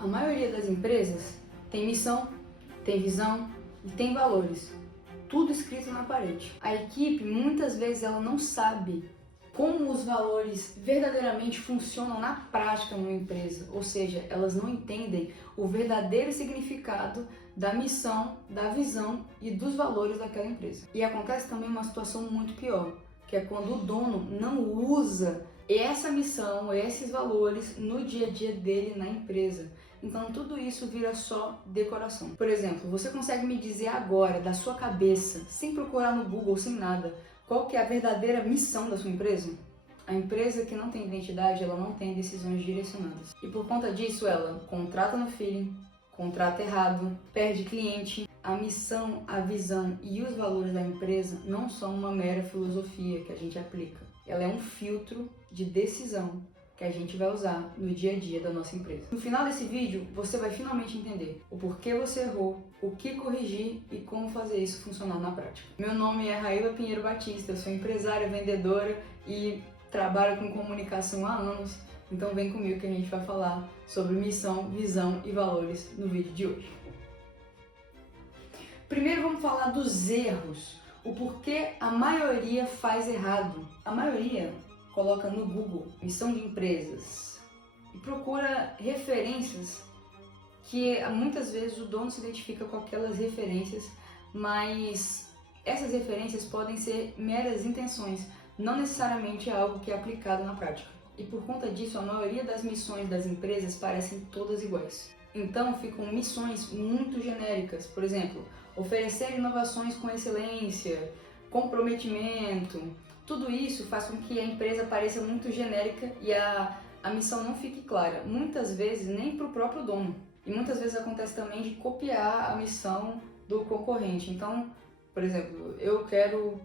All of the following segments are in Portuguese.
A maioria das empresas tem missão, tem visão e tem valores, tudo escrito na parede. A equipe muitas vezes ela não sabe como os valores verdadeiramente funcionam na prática numa empresa, ou seja, elas não entendem o verdadeiro significado da missão, da visão e dos valores daquela empresa. E acontece também uma situação muito pior, que é quando o dono não usa essa missão, esses valores no dia a dia dele na empresa. Então tudo isso vira só decoração. Por exemplo, você consegue me dizer agora, da sua cabeça, sem procurar no Google, sem nada, qual que é a verdadeira missão da sua empresa? A empresa que não tem identidade, ela não tem decisões direcionadas. E por conta disso, ela contrata no feeling, contrata errado, perde cliente. A missão, a visão e os valores da empresa não são uma mera filosofia que a gente aplica. Ela é um filtro de decisão que a gente vai usar no dia a dia da nossa empresa. No final desse vídeo, você vai finalmente entender o porquê você errou, o que corrigir e como fazer isso funcionar na prática. Meu nome é Raíla Pinheiro Batista, eu sou empresária, vendedora e trabalho com comunicação há anos. Então vem comigo que a gente vai falar sobre missão, visão e valores no vídeo de hoje. Primeiro vamos falar dos erros, o porquê a maioria faz errado. A maioria coloca no Google missão de empresas e procura referências que muitas vezes o dono se identifica com aquelas referências, mas essas referências podem ser meras intenções, não necessariamente algo que é aplicado na prática. E por conta disso, a maioria das missões das empresas parecem todas iguais. Então ficam missões muito genéricas, por exemplo, oferecer inovações com excelência, comprometimento. Tudo isso faz com que a empresa pareça muito genérica e a missão não fique clara, muitas vezes nem para o próprio dono. E muitas vezes acontece também de copiar a missão do concorrente. Então, por exemplo, eu quero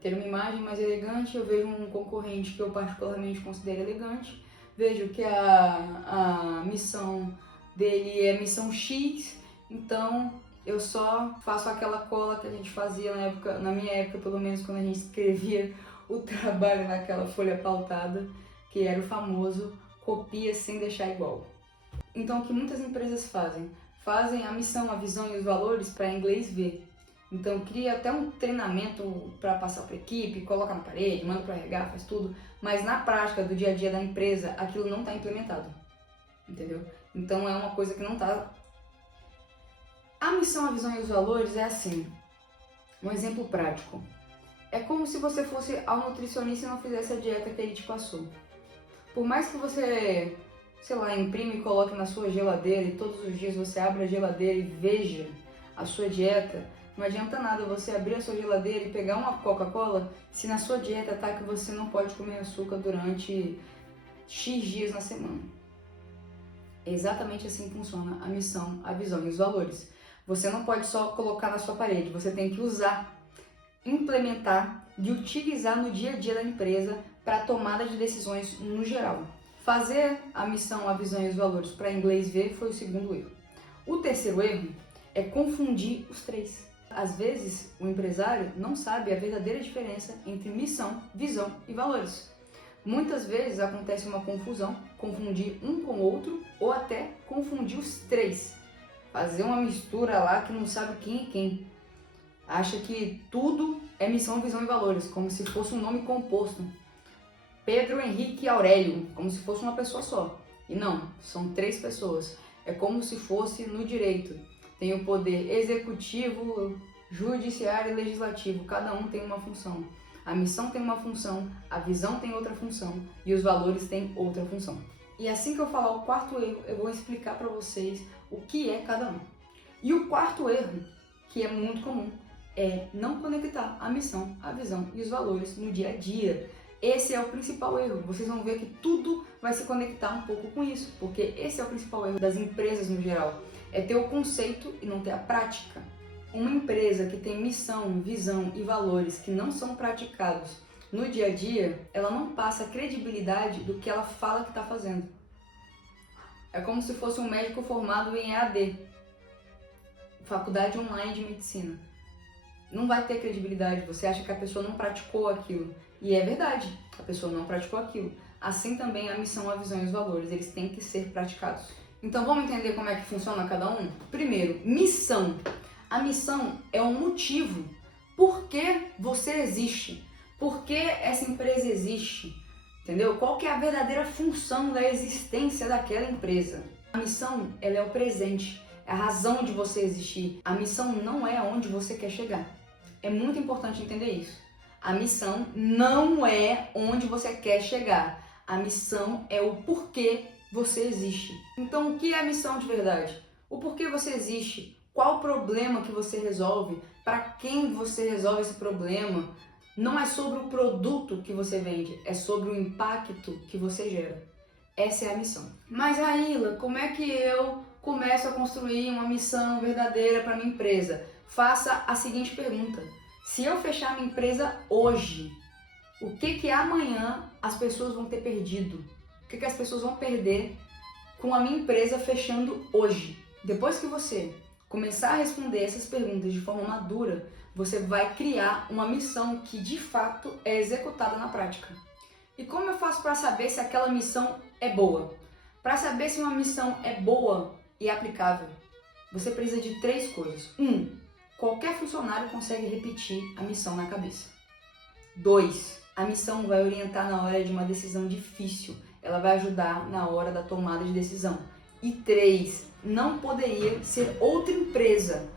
ter uma imagem mais elegante, eu vejo um concorrente que eu particularmente considero elegante, vejo que a missão dele é missão X, então eu só faço aquela cola que a gente fazia na minha época, pelo menos quando a gente escrevia o trabalho naquela folha pautada, que era o famoso copia sem deixar igual. Então o que muitas empresas fazem? Fazem a missão, a visão e os valores para inglês ver. Então cria até um treinamento para passar para a equipe, coloca na parede, manda para RH, faz tudo, mas na prática do dia a dia da empresa aquilo não está implementado, entendeu? Então é uma coisa que não está. A missão, a visão e os valores é assim, um exemplo prático. É como se você fosse ao nutricionista e não fizesse a dieta que ele te passou. Por mais que você, sei lá, imprime e coloque na sua geladeira e todos os dias você abre a geladeira e veja a sua dieta, não adianta nada você abrir a sua geladeira e pegar uma Coca-Cola se na sua dieta tá que você não pode comer açúcar durante X dias na semana. É exatamente assim que funciona a missão, a visão e os valores. Você não pode só colocar na sua parede, você tem que usar, implementar e utilizar no dia a dia da empresa para a tomada de decisões no geral. Fazer a missão, a visão e os valores para inglês ver foi o segundo erro. O terceiro erro é confundir os três. Às vezes, o empresário não sabe a verdadeira diferença entre missão, visão e valores. Muitas vezes acontece uma confusão, confundir um com o outro ou até confundir os três. Fazer uma mistura lá que não sabe quem é quem. Acha que tudo é missão, visão e valores, como se fosse um nome composto. Pedro Henrique Aurélio, como se fosse uma pessoa só. E não, são três pessoas. É como se fosse no direito. Tem o poder executivo, judiciário e legislativo. Cada um tem uma função. A missão tem uma função, a visão tem outra função e os valores têm outra função. E assim que eu falar o quarto erro, eu vou explicar para vocês o que é cada um. E o quarto erro, que é muito comum, é não conectar a missão, a visão e os valores no dia a dia. Esse é o principal erro. Vocês vão ver que tudo vai se conectar um pouco com isso, porque esse é o principal erro das empresas no geral. É ter o conceito e não ter a prática. Uma empresa que tem missão, visão e valores que não são praticados no dia a dia, ela não passa a credibilidade do que ela fala que está fazendo. É como se fosse um médico formado em EAD, faculdade online de medicina. Não vai ter credibilidade, você acha que a pessoa não praticou aquilo. E é verdade, a pessoa não praticou aquilo. Assim também a missão, a visão e os valores, eles têm que ser praticados. Então vamos entender como é que funciona cada um? Primeiro, missão. A missão é um motivo. Por que você existe? Por que essa empresa existe? Entendeu? Qual que é a verdadeira função da existência daquela empresa? A missão, ela é o presente, é a razão de você existir. A missão não é aonde você quer chegar. É muito importante entender isso. A missão não é onde você quer chegar. A missão é o porquê você existe. Então, o que é a missão de verdade? O porquê você existe? Qual o problema que você resolve? Para quem você resolve esse problema? Não é sobre o produto que você vende, é sobre o impacto que você gera. Essa é a missão. Mas, Raíla, como é que eu começo a construir uma missão verdadeira para minha empresa? Faça a seguinte pergunta. Se eu fechar minha empresa hoje, o que amanhã as pessoas vão ter perdido? O que as pessoas vão perder com a minha empresa fechando hoje? Depois que você começar a responder essas perguntas de forma madura, você vai criar uma missão que de fato é executada na prática. E como eu faço para saber se aquela missão é boa? Para saber se uma missão é boa e aplicável, você precisa de 3 coisas. 1. Qualquer funcionário consegue repetir a missão na cabeça. 2. A missão vai orientar na hora de uma decisão difícil. Ela vai ajudar na hora da tomada de decisão. E 3. Não poderia ser outra empresa.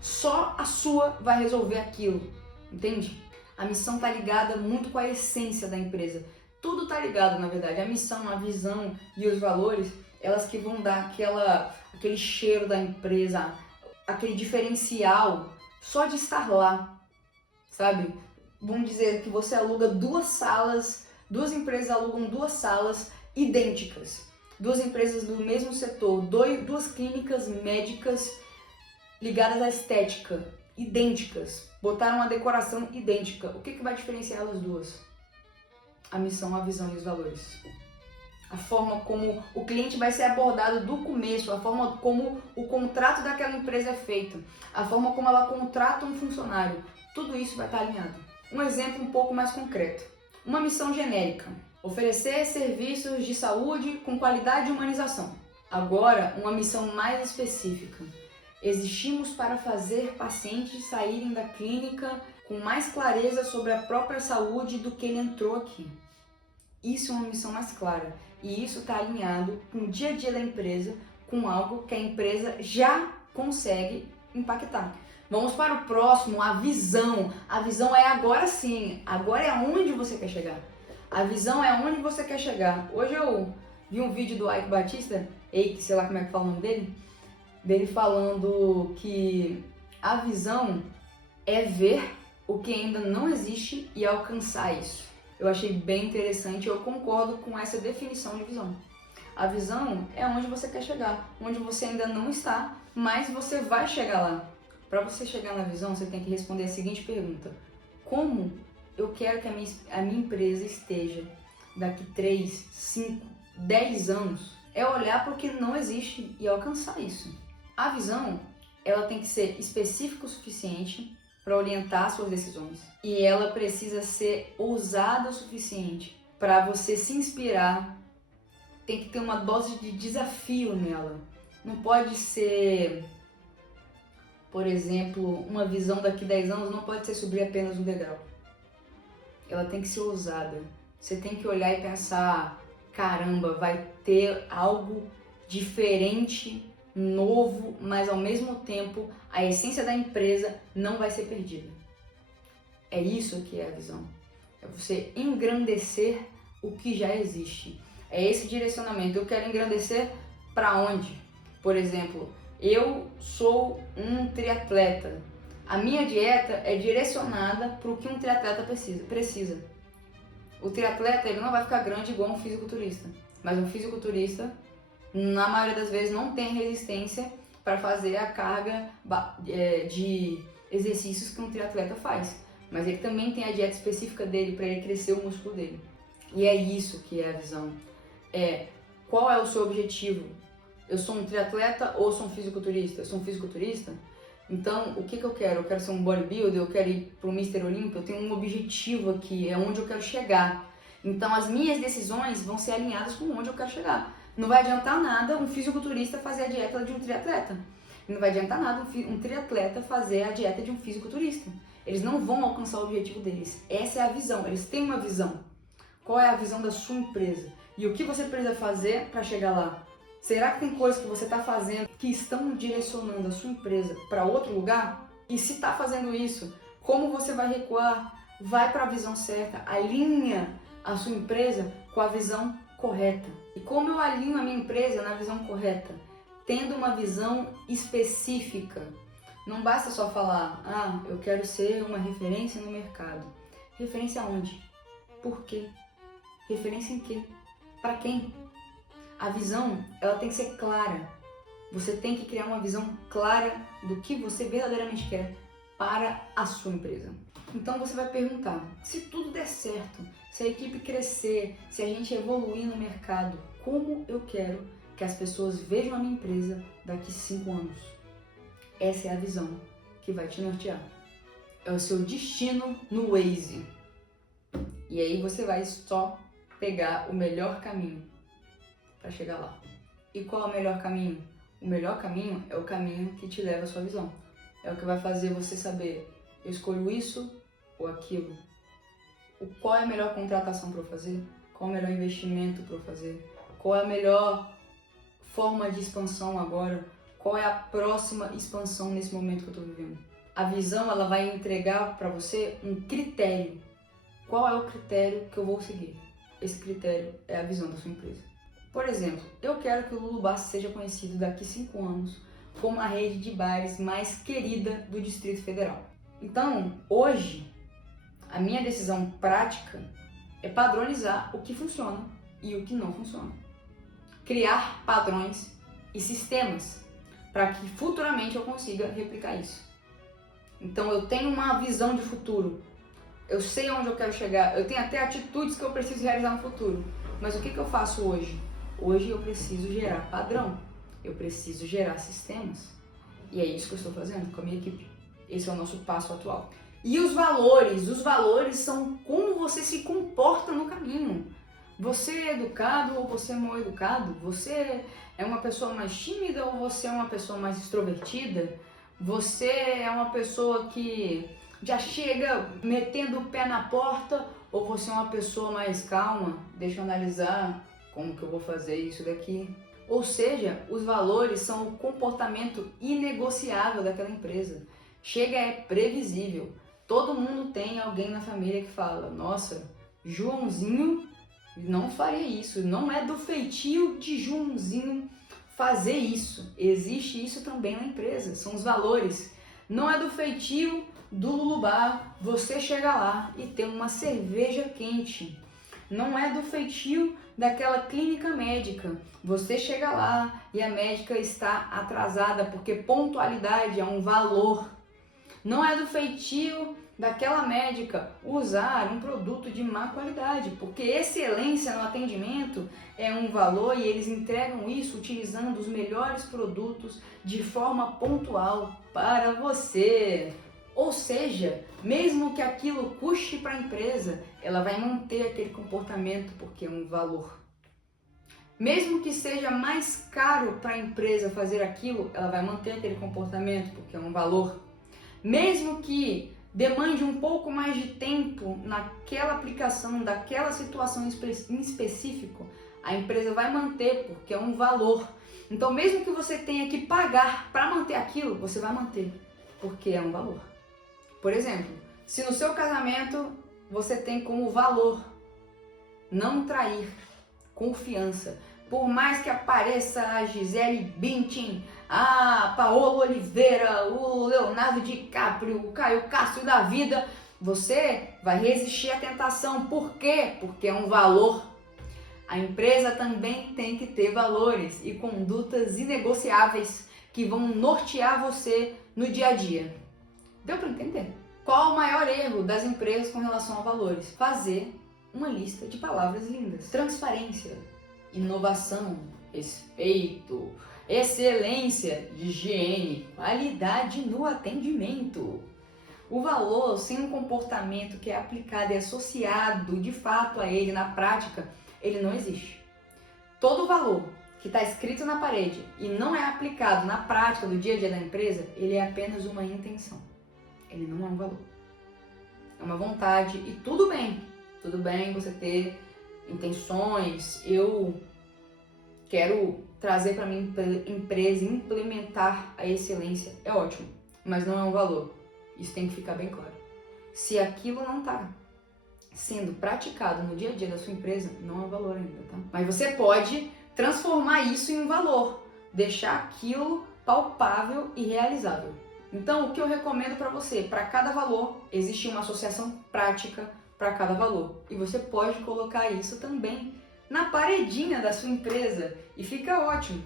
Só a sua vai resolver aquilo. Entende? A missão está ligada muito com a essência da empresa. Tudo está ligado, na verdade. A missão, a visão e os valores, elas que vão dar aquele cheiro da empresa, aquele diferencial só de estar lá, sabe? Vamos dizer que você aluga 2 salas, 2 empresas alugam 2 salas idênticas. 2 empresas do mesmo setor, 2 clínicas médicas ligadas à estética, idênticas. Botaram uma decoração idêntica. O que vai diferenciar elas duas? A missão, a visão e os valores. A forma como o cliente vai ser abordado do começo, a forma como o contrato daquela empresa é feito, a forma como ela contrata um funcionário. Tudo isso vai estar alinhado. Um exemplo um pouco mais concreto. Uma missão genérica. Oferecer serviços de saúde com qualidade e humanização. Agora, uma missão mais específica. Existimos para fazer pacientes saírem da clínica com mais clareza sobre a própria saúde do que ele entrou aqui. Isso é uma missão mais clara e isso está alinhado com o dia a dia da empresa, com algo que a empresa já consegue impactar. Vamos para o próximo, a visão. A visão é agora sim, agora é aonde você quer chegar. A visão é aonde você quer chegar. Hoje eu vi um vídeo do Ike Batista, sei lá como é que fala o nome dele falando que a visão é ver o que ainda não existe e alcançar isso. Eu achei bem interessante e eu concordo com essa definição de visão. A visão é onde você quer chegar, onde você ainda não está, mas você vai chegar lá. Para você chegar na visão, você tem que responder a seguinte pergunta: como eu quero que a minha empresa esteja daqui 3, 5, 10 anos? É olhar para o que não existe e alcançar isso. A visão, ela tem que ser específica o suficiente para orientar suas decisões. E ela precisa ser ousada o suficiente para você se inspirar. Tem que ter uma dose de desafio nela. Não pode ser, por exemplo, uma visão daqui 10 anos não pode ser subir apenas um degrau. Ela tem que ser ousada. Você tem que olhar e pensar, caramba, vai ter algo diferente, novo, mas ao mesmo tempo a essência da empresa não vai ser perdida. É isso que é a visão. É você engrandecer o que já existe. É esse direcionamento. Eu quero engrandecer para onde? Por exemplo, eu sou um triatleta. A minha dieta é direcionada para o que um triatleta precisa. O triatleta ele não vai ficar grande igual um fisiculturista, mas um fisiculturista na maioria das vezes não tem resistência para fazer a carga de exercícios que um triatleta faz. Mas ele também tem a dieta específica dele para ele crescer o músculo dele. E é isso que é a visão. Qual é o seu objetivo? Eu sou um triatleta ou sou um fisiculturista? Eu sou um fisiculturista? Então, o que eu quero? Eu quero ser um bodybuilder, eu quero ir para o Mr. Olympia, eu tenho um objetivo aqui, é onde eu quero chegar. Então, as minhas decisões vão ser alinhadas com onde eu quero chegar. Não vai adiantar nada um fisiculturista fazer a dieta de um triatleta. Não vai adiantar nada um triatleta fazer a dieta de um fisiculturista. Eles não vão alcançar o objetivo deles. Essa é a visão. Eles têm uma visão. Qual é a visão da sua empresa? E o que você precisa fazer para chegar lá? Será que tem coisas que você está fazendo que estão direcionando a sua empresa para outro lugar? E se está fazendo isso, como você vai recuar? Vai para a visão certa, alinha a sua empresa com a visão correta. E como eu alinho a minha empresa na visão correta? Tendo uma visão específica. Não basta só falar, eu quero ser uma referência no mercado. Referência aonde? Por quê? Referência em quê? Para quem? A visão, ela tem que ser clara. Você tem que criar uma visão clara do que você verdadeiramente quer para a sua empresa. Então você vai perguntar, se tudo der certo, se a equipe crescer, se a gente evoluir no mercado, como eu quero que as pessoas vejam a minha empresa daqui 5 anos? Essa é a visão que vai te nortear. É o seu destino no Waze. E aí você vai só pegar o melhor caminho para chegar lá. E qual é o melhor caminho? O melhor caminho é o caminho que te leva à sua visão. É o que vai fazer você saber, eu escolho isso ou aquilo. Qual é a melhor contratação para eu fazer? Qual é o melhor investimento para eu fazer? Qual é a melhor forma de expansão agora? Qual é a próxima expansão nesse momento que eu estou vivendo? A visão, ela vai entregar para você um critério. Qual é o critério que eu vou seguir? Esse critério é a visão da sua empresa. Por exemplo, eu quero que o Lulu Bar seja conhecido daqui 5 anos como a rede de bares mais querida do Distrito Federal. Então, hoje, a minha decisão prática é padronizar o que funciona e o que não funciona. Criar padrões e sistemas para que futuramente eu consiga replicar isso. Então, eu tenho uma visão de futuro. Eu sei onde eu quero chegar. Eu tenho até atitudes que eu preciso realizar no futuro. Mas o que eu faço hoje? Hoje eu preciso gerar padrão. Eu preciso gerar sistemas. E é isso que eu estou fazendo com a minha equipe. Esse é o nosso passo atual. E os valores são como você se comporta no caminho. Você é educado ou você é mal educado? Você é uma pessoa mais tímida ou você é uma pessoa mais extrovertida? Você é uma pessoa que já chega metendo o pé na porta ou você é uma pessoa mais calma? Deixa eu analisar como que eu vou fazer isso daqui. Ou seja, os valores são o comportamento inegociável daquela empresa. Chega, é previsível. Todo mundo tem alguém na família que fala, nossa, Joãozinho não faria isso. Não é do feitio de Joãozinho fazer isso. Existe isso também na empresa, são os valores. Não é do feitio do Lulu Bar você chegar lá e ter uma cerveja quente. Não é do feitio daquela clínica médica. Você chega lá e a médica está atrasada, porque pontualidade é um valor. Não é do feitio daquela médica usar um produto de má qualidade, porque excelência no atendimento é um valor e eles entregam isso utilizando os melhores produtos de forma pontual para você. Ou seja, mesmo que aquilo custe para a empresa, ela vai manter aquele comportamento porque é um valor. Mesmo que seja mais caro para a empresa fazer aquilo, ela vai manter aquele comportamento porque é um valor. Mesmo que demande um pouco mais de tempo naquela aplicação, daquela situação em específico, a empresa vai manter porque é um valor. Então, mesmo que você tenha que pagar para manter aquilo, você vai manter porque é um valor. Por exemplo, se no seu casamento você tem como valor não trair, confiança, por mais que apareça a Gisele Bündchen, a Paola Oliveira, o Leonardo DiCaprio, o Caio Castro da vida, você vai resistir à tentação. Por quê? Porque é um valor. A empresa também tem que ter valores e condutas inegociáveis que vão nortear você no dia a dia. Deu para entender? Qual o maior erro das empresas com relação a valores? Fazer uma lista de palavras lindas. Transparência, inovação, respeito, excelência, higiene, qualidade no atendimento. O valor sem um comportamento que é aplicado e associado de fato a ele na prática, ele não existe. Todo valor que está escrito na parede e não é aplicado na prática do dia a dia da empresa, ele é apenas uma intenção. Ele não é um valor. É uma vontade e tudo bem você ter intenções. Eu quero trazer para minha empresa, implementar a excelência, é ótimo, mas não é um valor. Isso tem que ficar bem claro. Se aquilo não está sendo praticado no dia a dia da sua empresa, não é um valor ainda, tá? Mas você pode transformar isso em um valor, deixar aquilo palpável e realizável. Então, o que eu recomendo para você? Para cada valor, existe uma associação prática para cada valor. E você pode colocar isso também na paredinha da sua empresa e fica ótimo.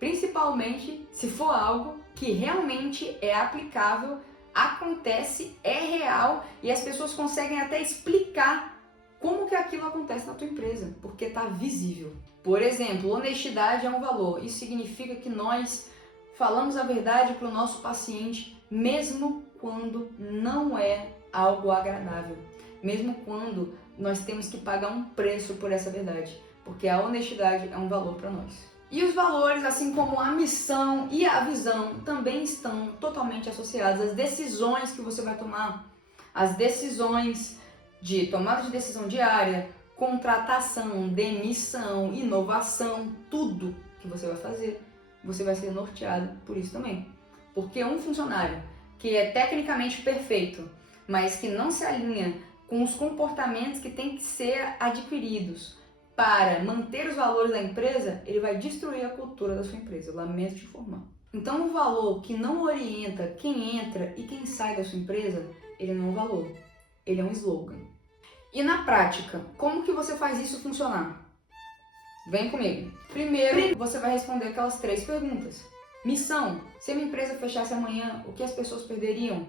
Principalmente se for algo que realmente é aplicável, acontece, é real e as pessoas conseguem até explicar como que aquilo acontece na tua empresa, porque está visível. Por exemplo, honestidade é um valor. Isso significa que nós falamos a verdade para o nosso paciente, mesmo quando não é algo agradável, mesmo quando nós temos que pagar um preço por essa verdade, porque a honestidade é um valor para nós. E os valores, assim como a missão e a visão, também estão totalmente associados às decisões que você vai tomar, às decisões de tomada de decisão diária, contratação, demissão, inovação, tudo que você vai fazer, você vai ser norteado por isso também. Porque um funcionário que é tecnicamente perfeito, mas que não se alinha com os comportamentos que têm que ser adquiridos para manter os valores da empresa, ele vai destruir a cultura da sua empresa. Eu lamento te informar. Então, o valor que não orienta quem entra e quem sai da sua empresa, ele não é um valor, ele é um slogan. E na prática, como que você faz isso funcionar? Vem comigo. Primeiro, você vai responder aquelas 3 perguntas. Missão: se a minha empresa fechasse amanhã, o que as pessoas perderiam?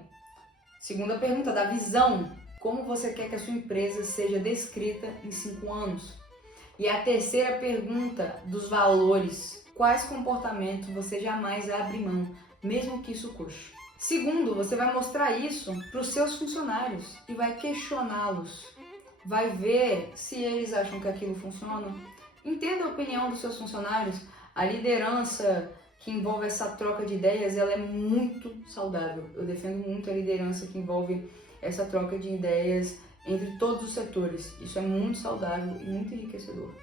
Segunda pergunta, da visão: como você quer que a sua empresa seja descrita em 5 anos? E a terceira pergunta, dos valores: quais comportamentos você jamais abre mão, mesmo que isso custe? Segundo, você vai mostrar isso para os seus funcionários e vai questioná-los. Vai ver se eles acham que aquilo funciona. Entenda a opinião dos seus funcionários. A liderança que envolve essa troca de ideias, ela é muito saudável. Eu defendo muito a liderança que envolve essa troca de ideias entre todos os setores. Isso é muito saudável e muito enriquecedor.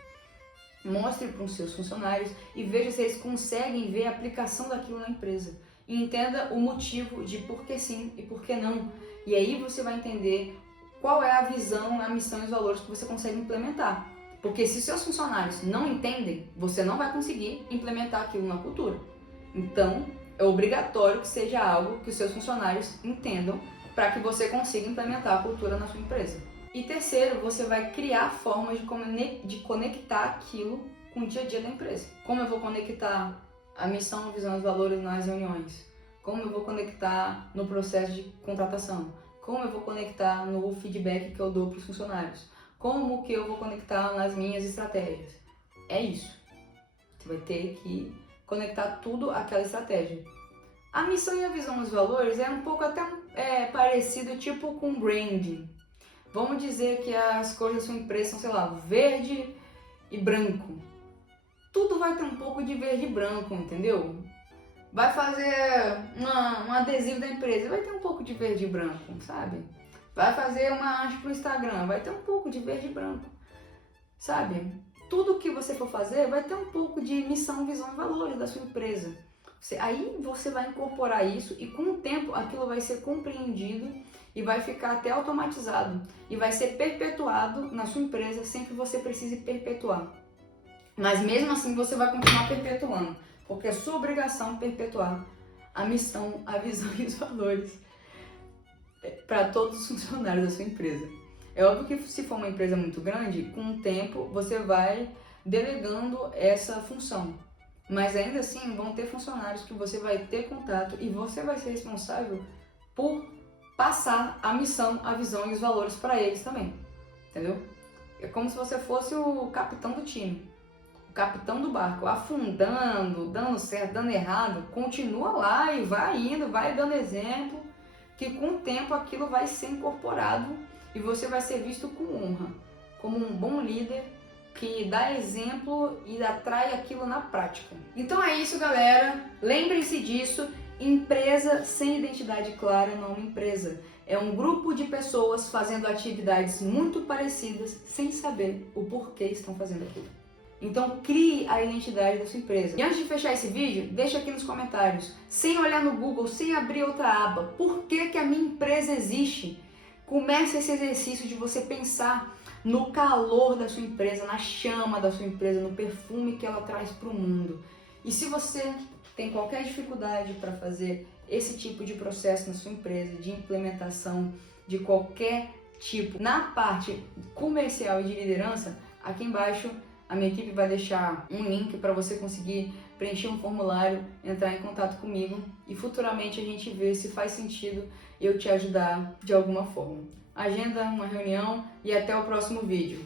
Mostre para os seus funcionários e veja se eles conseguem ver a aplicação daquilo na empresa. E entenda o motivo de por que sim e por que não. E aí você vai entender qual é a visão, a missão e os valores que você consegue implementar. Porque se seus funcionários não entendem, você não vai conseguir implementar aquilo na cultura. Então, é obrigatório que seja algo que os seus funcionários entendam para que você consiga implementar a cultura na sua empresa. E terceiro, você vai criar formas de conectar aquilo com o dia a dia da empresa. Como eu vou conectar a missão, a visão e os valores nas reuniões? Como eu vou conectar no processo de contratação? Como eu vou conectar no feedback que eu dou para os funcionários? Como que eu vou conectar nas minhas estratégias? É isso. Você vai ter que conectar tudo àquela estratégia. A missão e a visão dos valores é um pouco até parecido tipo com branding. Vamos dizer que as cores da sua empresa são, sei lá, verde e branco. Tudo vai ter um pouco de verde e branco, entendeu? Vai fazer um adesivo da empresa, vai ter um pouco de verde e branco, sabe? Vai fazer uma arte pro Instagram, vai ter um pouco de verde e branco, sabe? Tudo que você for fazer vai ter um pouco de missão, visão e valores da sua empresa. Aí você vai incorporar isso e com o tempo aquilo vai ser compreendido e vai ficar até automatizado e vai ser perpetuado na sua empresa sem que você precise perpetuar. Mas mesmo assim você vai continuar perpetuando, porque é sua obrigação perpetuar a missão, a visão e os valores para todos os funcionários da sua empresa. É óbvio que se for uma empresa muito grande, com o tempo você vai delegando essa função. Mas ainda assim vão ter funcionários que você vai ter contato e você vai ser responsável por passar a missão, a visão e os valores para eles também, entendeu? É como se você fosse o capitão do time, o capitão do barco, afundando, dando certo, dando errado, continua lá e vai indo, vai dando exemplo, que com o tempo aquilo vai ser incorporado e você vai ser visto com honra, como um bom líder que dá exemplo e atrai aquilo na prática. Então é isso, galera. Lembrem-se disso. Empresa sem identidade clara não é uma empresa. É um grupo de pessoas fazendo atividades muito parecidas sem saber o porquê estão fazendo aquilo. Então crie a identidade da sua empresa. E antes de fechar esse vídeo, deixa aqui nos comentários, sem olhar no Google, sem abrir outra aba, por que a minha empresa existe? Comece esse exercício de você pensar no calor da sua empresa, na chama da sua empresa, no perfume que ela traz para o mundo. E se você tem qualquer dificuldade para fazer esse tipo de processo na sua empresa, de implementação de qualquer tipo, na parte comercial e de liderança, aqui embaixo a minha equipe vai deixar um link para você conseguir preencher um formulário, entrar em contato comigo e futuramente a gente vê se faz sentido eu te ajudar de alguma forma. Agenda uma reunião e até o próximo vídeo.